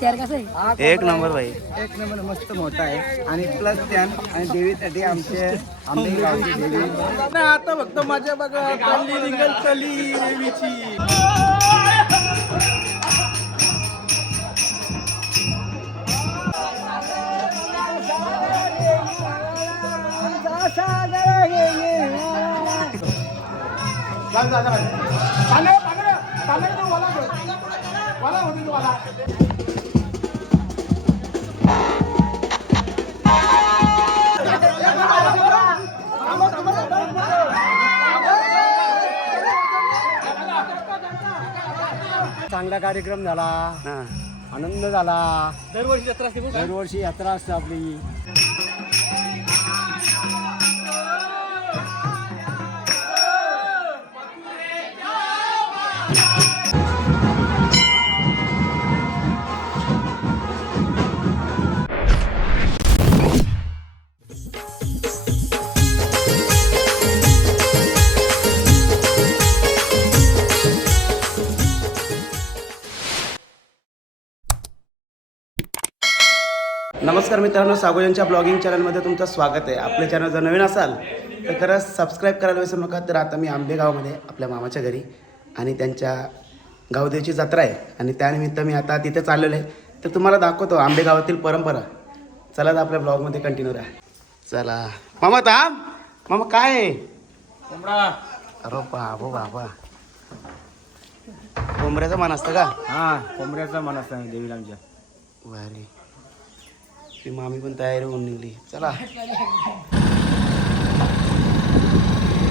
तयार कसं आहे? एक नंबर भाई. एक नंबर मस्त मोठा आहे आणि प्लस त्यान आणि देवीसाठी आमचे गावची देवी. आता फक्त माझ्या बघा तल्ली निघल चली देवीची. चांगला कार्यक्रम झाला, हा. आनंद झाला. दरवर्षी जत्रा असते बघ. दरवर्षी यात्रा असते आपली. नमस्कार मित्रांनो, सागोजनच्या ब्लॉगिंग चॅनलमध्ये तुमचं स्वागत आहे. आपल्या चॅनल जर नवीन असाल तर खरंच सबस्क्राईब करायला विसरू नका. तर आता मी आंबेगावमध्ये आपल्या मामाच्या घरी आणि त्यांच्या गावदेवीची जत्रा आहे आणि त्यानिमित्त मी आता तिथे चाललेलो आहे. तर तुम्हाला दाखवतो आंबेगावातील परंपरा. चला तर आपल्या ब्लॉगमध्ये कंटिन्यू राहा. चला मामा थांब. मामा काय आहे? अरे बाबो बाबा, कोंबड्याचं मान असतं का? हा, कोंबड्याचा मन असतं देवीला आमच्या. भारी. ती मामी पण तयारी होऊन निघली. चला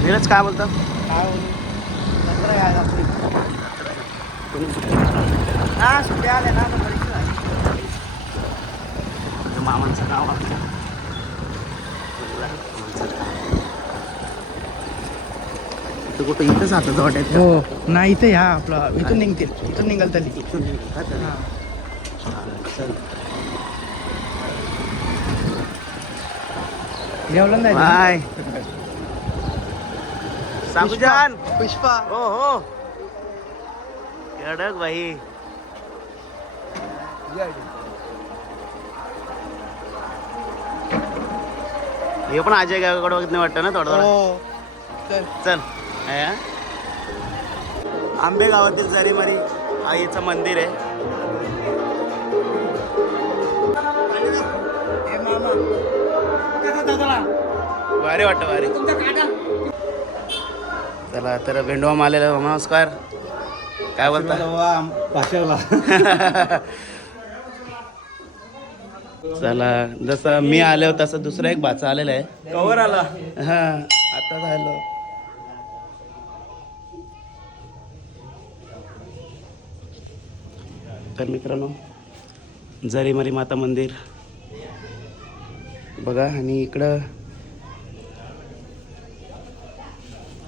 नीरज काय बोलतात? जत्रा आहे आपली. हा, सुट्ट्या आल्या ना, आता परीक्षा आहे. मामांचं नाव आमच्या तू कुठं इथंच हाताचं वाटायचं? हो नाही, इथे ह्या आपला इथून निघतील, इथून निघाल तरी. इथून निघतात. चल जेवलं नाही बाय साबुजान. पुष्पा. हो हो, कडक भाई. हे पण अजय गावाकडे बघत नाही वाटतं ना थोडं थोडं. चल आहे. आंबेगावातील जरीमारी आईचं मंदिर आहे. भारी वाटतं, भारी. चला तर भेंडवा आलेला. नमस्कार, काय बोलता? भाषाला चला, जसं मी आलो तसं दुसरा एक भाचा आलेला आहे. कवर आला. हा, आता झालं. तर मित्रांनो, जरीमारी माता मंदिर बघा. आणि इकडं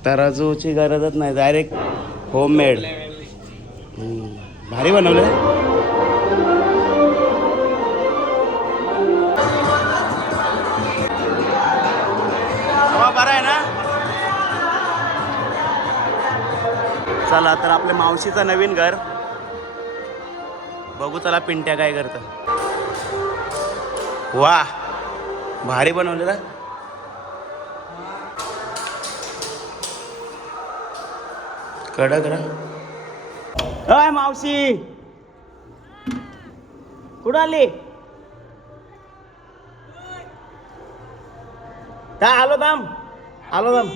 तराजूची गरजच नाही, डायरेक्ट होममेड. भारी बनवलं. बरं आहे ना. चला तर आपल्या मावशीचं नवीन घर बघू. चला पिंट्या काय करतं. वा, भारी बनवलेला. कडक ना. अय मावशी, कुठं आली? काय आलो थांब, आलो थांब.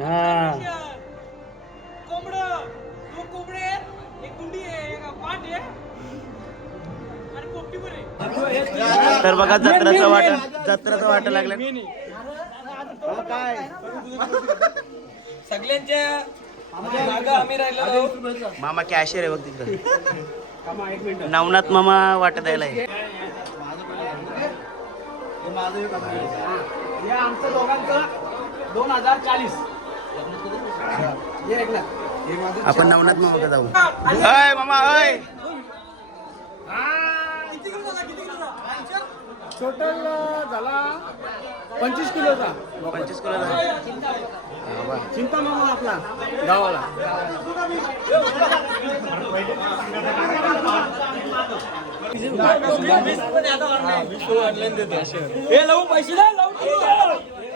हा, तर बघा जत्राचं वाट लागलं. काय सगळ्यांच्या आम्ही राहिलो. मामा कॅशियर आहे बघ तिकडं. नवनाथ मामा वाटत यायला आहे. आमचं दोघांचं 2040. आपण नवनाथ मामा जाऊ. अय मामा, अय टोटल झाला 25 किलोचा. 25 किलो. चिंता मामा आपला गावाला. हे लावू पैसे ना लावू पैसे ना लावूस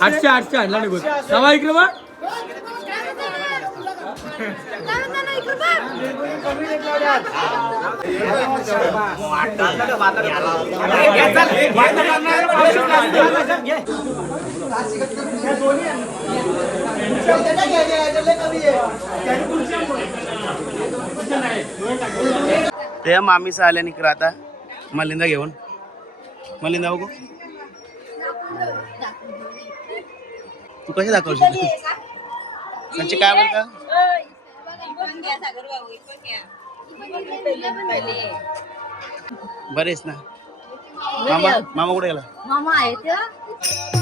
आठशे आठशे आणला निघून सवा इकडे बघ ते मामीसा आल्या निकरा आता मलिंदा घेऊन मलिंदा बघू तू कशी दाखवशील त्यांची काय म्हणता बरेच ना मामा मामा कुठे गेला मामा आहे ते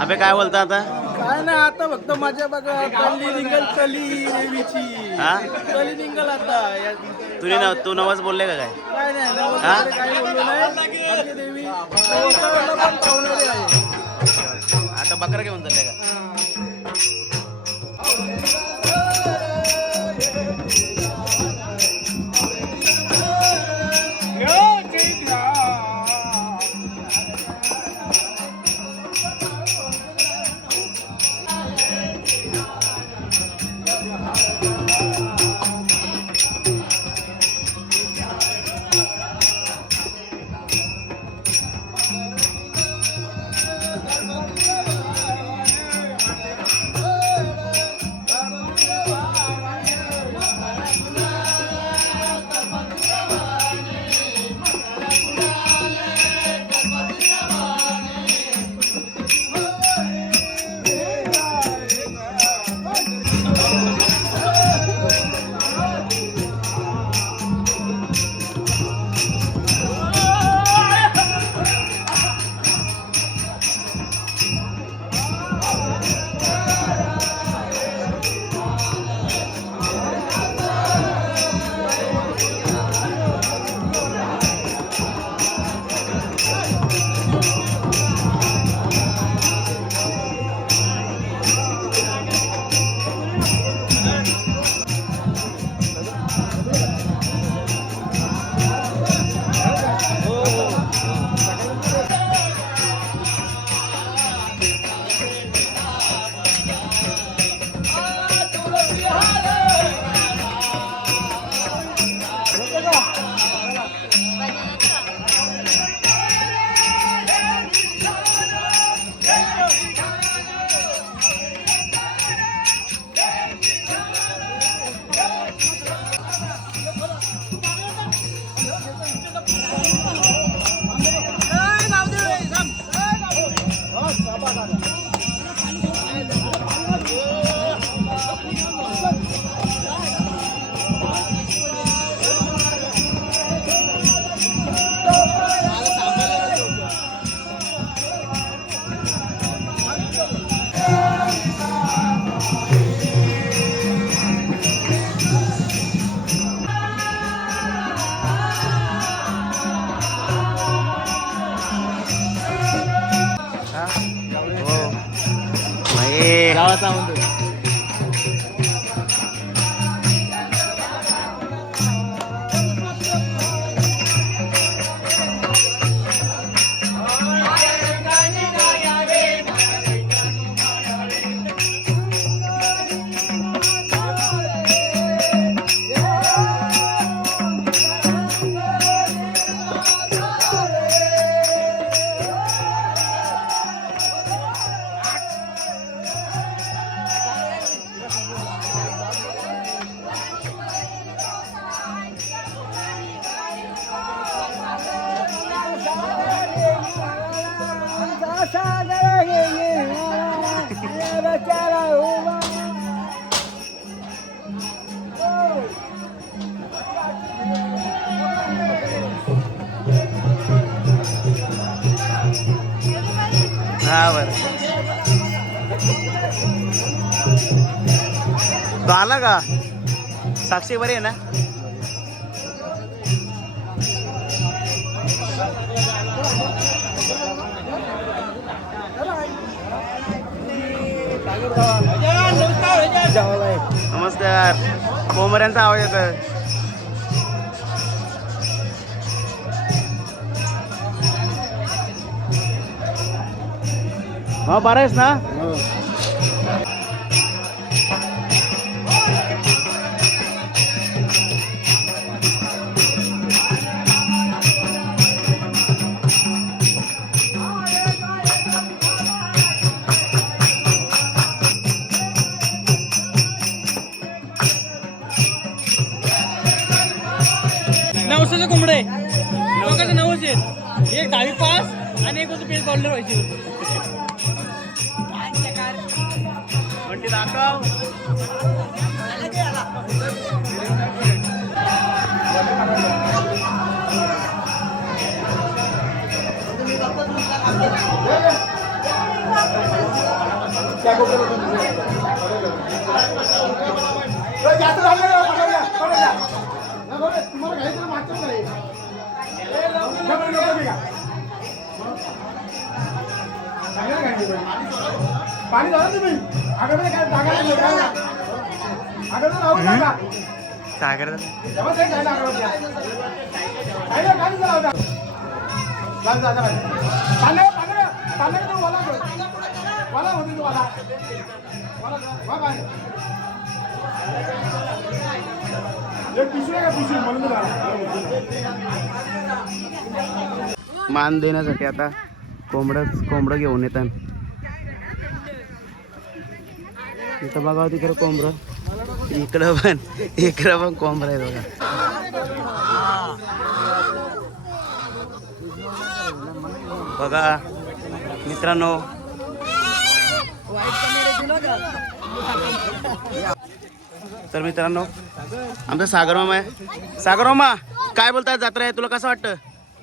अबे काय बोलता आता काय नाही आता फक्त माझ्या बघा तल्ली निघल चली देवीची हा चली निघल आता तू नवस बोलले का काय काय नाही नवस वगैरे काही बोललो नाही आमची देवी ओसाळला पण पाहुणारी आहे आता बकरा घेऊन चालले का गावाचा म्हणतो हा बरं तो आला का साक्षी बरी आहे ना नमस्कार कोंबड्यांचा आवाज येतोय हा बरा आहेस ना नवसाचे कोंबडे लोकांचे नवस आहेत एक 10वी पास आणि एक होतं पेन कॉलर व्हायची म्हणते दाखव पाणी झालं तुम्ही अगोदर काय सागर मान देण्यासाठी आता कोंबडं घेऊन येतात इथं बघा तिकडं कोंबडं इकडं पण कोंबडं आहे बघा मित्रांनो तर मित्रांनो आमचा सागर मामा आहे सागर मामा काय बोलतात जत्रा आहे तुला कसं वाटतं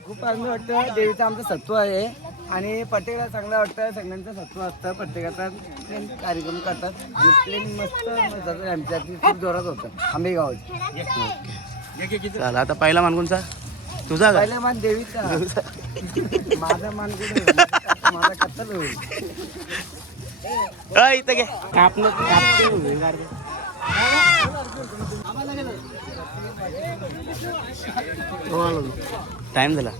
खूप चांगलं वाटतं देवीचं आमचं सत्व आहे आणि प्रत्येकाला चांगलं वाटतं सगळ्यांचं सत्व असतं प्रत्येकाचा प्लेन कार्यक्रम करतात आणि प्लेन मस्त आमच्या खूप जोरात होतं आंबेगावचे चला आता पहिला मान कोणचा तुझा का पहिला मान देवीचा माझा मान कुठे माझा कत्तल होईल इथं घे टाइम झाला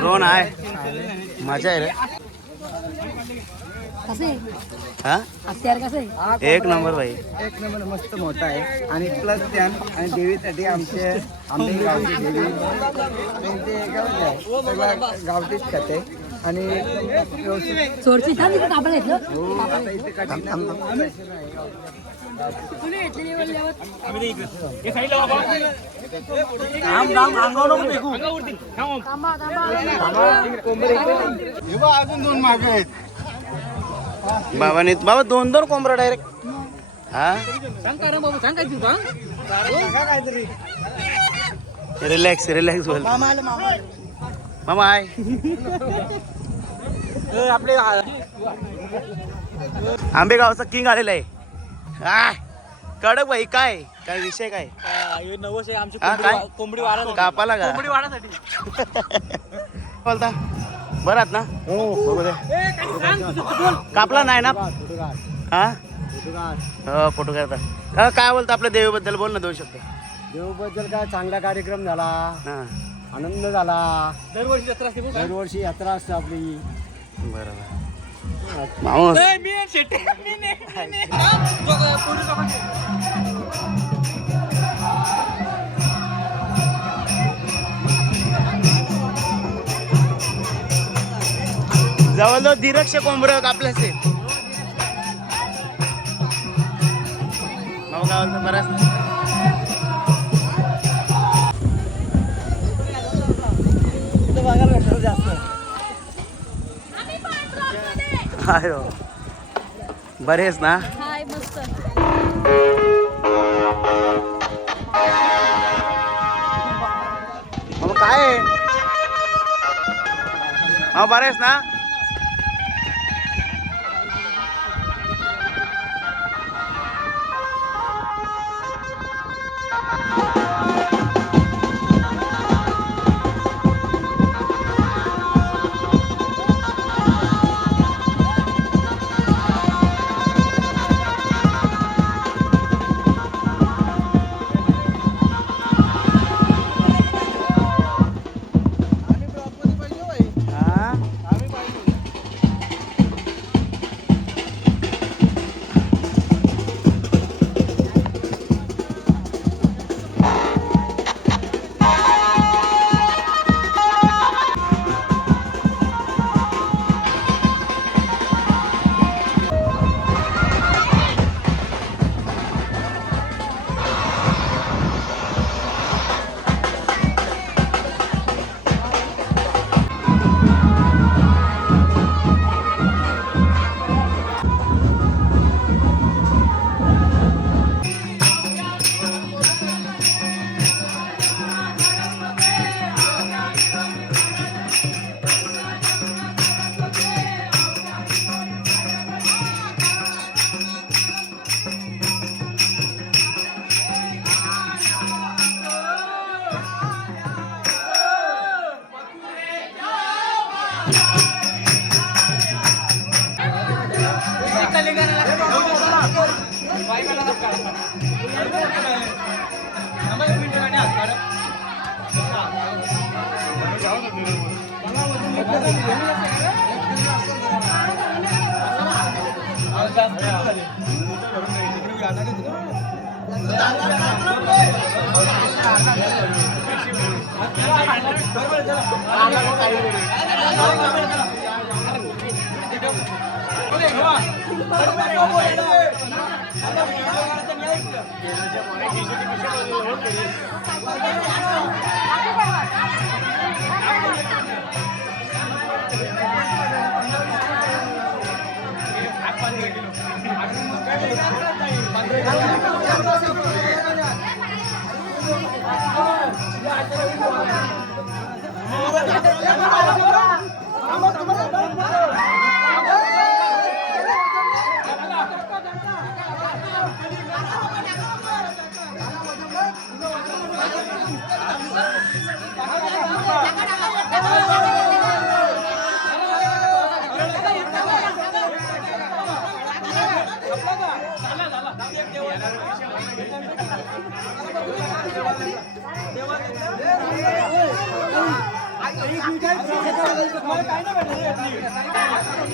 रोन आहे मजा आहे रे हा एक नंबर भाई एक नंबर मस्त मोठा आहे आणि प्लस त्यान आणि देवीसाठी आमचे आंबे गावची देवी आणि ते गावचे आहे सगळं गावठीच खाते आणि व्यवस्थित चोरची थांब इथे कापड घेतलं आता इथे कटिंग अजून 2 मागे आहेत. बाबाने बाबा 2 कोंबडा डायरेक्ट. हा सांग का रे बाबा, सांग काय तू सांग. रिलॅक्स बोल. मामा आहे आपले आंबेगावचा किंग आलेला आहे. आ, कडक भाई काय काय विषय काय नवस आहे आमची हा, काय? कोंबडी वाढा कापाला का कोंबडी वाढासाठी. बोलता बरात ना बघू दे. कापला नाही ना हा हो फोटो करता. काय बोलता आपल्या देवीबद्दल बोल ना 2 शब्द. देवबद्दल काय चांगला कार्यक्रम झाला, हा आनंद झाला. दरवर्षी जत्रा असते बघ. दरवर्षी यात्रा असते आपली. बरोबर मामा मी शेट्टी जवळजवळ 150 कोंबडं कापले असेल. मामा काय बोलतो बरं बघायला भेटलं जास्त. अयो बरेच ना. हाय मस्त मग काय आहे? हा बरेच ना. हा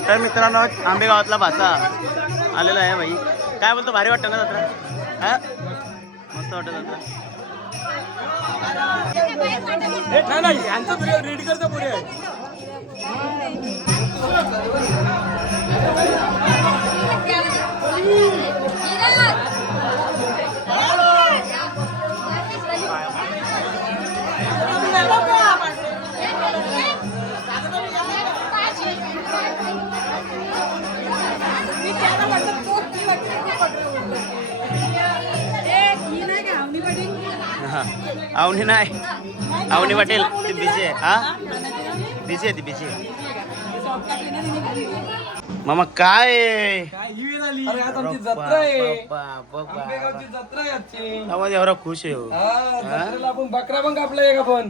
तर मित्रांनो आंबेगावातला भाचा आलेला आहे भाई. काय बोलतो, भारी वाटतं ना जत्रा? हा मस्त वाटत जत्रा. नाही यांचं रेडी करतो पुढे आवनी नाही आवनी वाटेल ती बिझी आहे हा बिझी आहे ती बिझी आहे मामा काय अरे आज आमची जत्रा आहे आंबेगावची जत्रा आहे आजची. आवाज एवढा खुश आहे हो. हा, जत्रेला आपण बकरा पण कापलाय एक आपण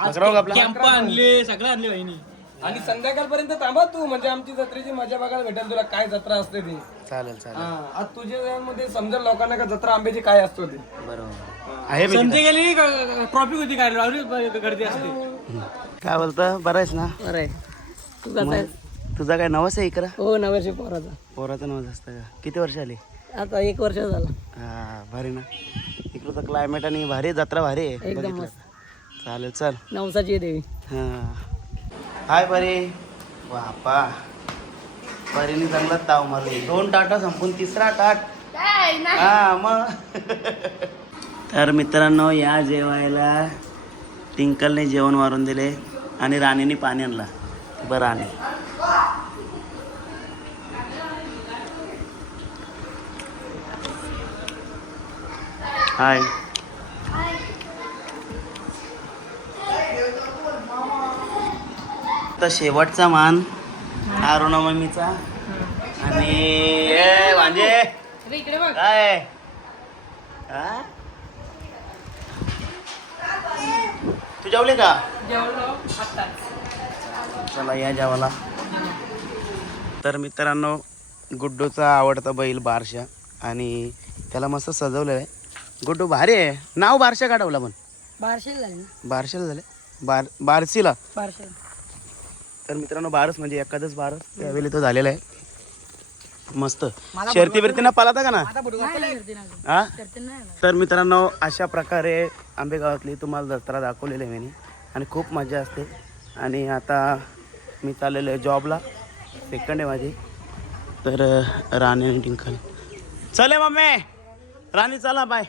बकरा कापला कॅम्प आणले सगळं आणले वहिनी. आणि संध्याकाळपर्यंत थांबा तू म्हणजे आमची जत्रेची मजा बघायला भेटेल तुला काय जत्रा असते ती. चालेल चालेल हा, आज तुझ्या मध्ये समजेल लोकांना का जत्रा आंब्याची काय असतो ती. बरोबर आहे मी संजय गेली ट्रॉफिक होती काय गर्दी असते. तिथं. काय बोलतं बरं आहेस ना बरं आहे तू मग तुझा काय नवस आहे इकडं हो नवर्षी पोराचा पोराचं नवस असतं का किती वर्ष आली आता 1 वर्ष झाला हा भारी ना इकडचं क्लायमेट आणि भारी जत्रा भारी आहे एकदम बघितलं. मस्त चालेल चल नवसाची देवी. हा हाय बरे बापा परीने चांगला ताव मारली 2 टाटा संपून 3रा टाट हा मग तर मित्रांनो या जेवायला टिंकलने जेवण मारून दिले आणि राणीने पाणी आणला बरं राणी हाय तर शेवटचा मान अरुणममीचा आणि ए वांजे काय हा? तू जेवले का चला या जेवायला तर मित्रांनो गुड्डूचा आवडता बैल बारशा आणि त्याला मस्त सजवलेलं आहे गुड्डू भारी आहे नाव बारशा काढवला पण बारशाला झालं बारशीला तर मित्रांनो बारस म्हणजे एखादच बारस त्यावेळी तो झालेला आहे मस्त शर्ती बिरतीना पालाता का ना हा तर मित्रांनो अशा प्रकारे आंबेगावातली तुम्हाला जत्रा दाखवलेली आहे मी आणि खूप मजा असते आणि आता मी चाललेलो आहे जॉबला सेकंड आहे माझी तर राणी आणि टिंकल चले मम्मी राणी चला बाय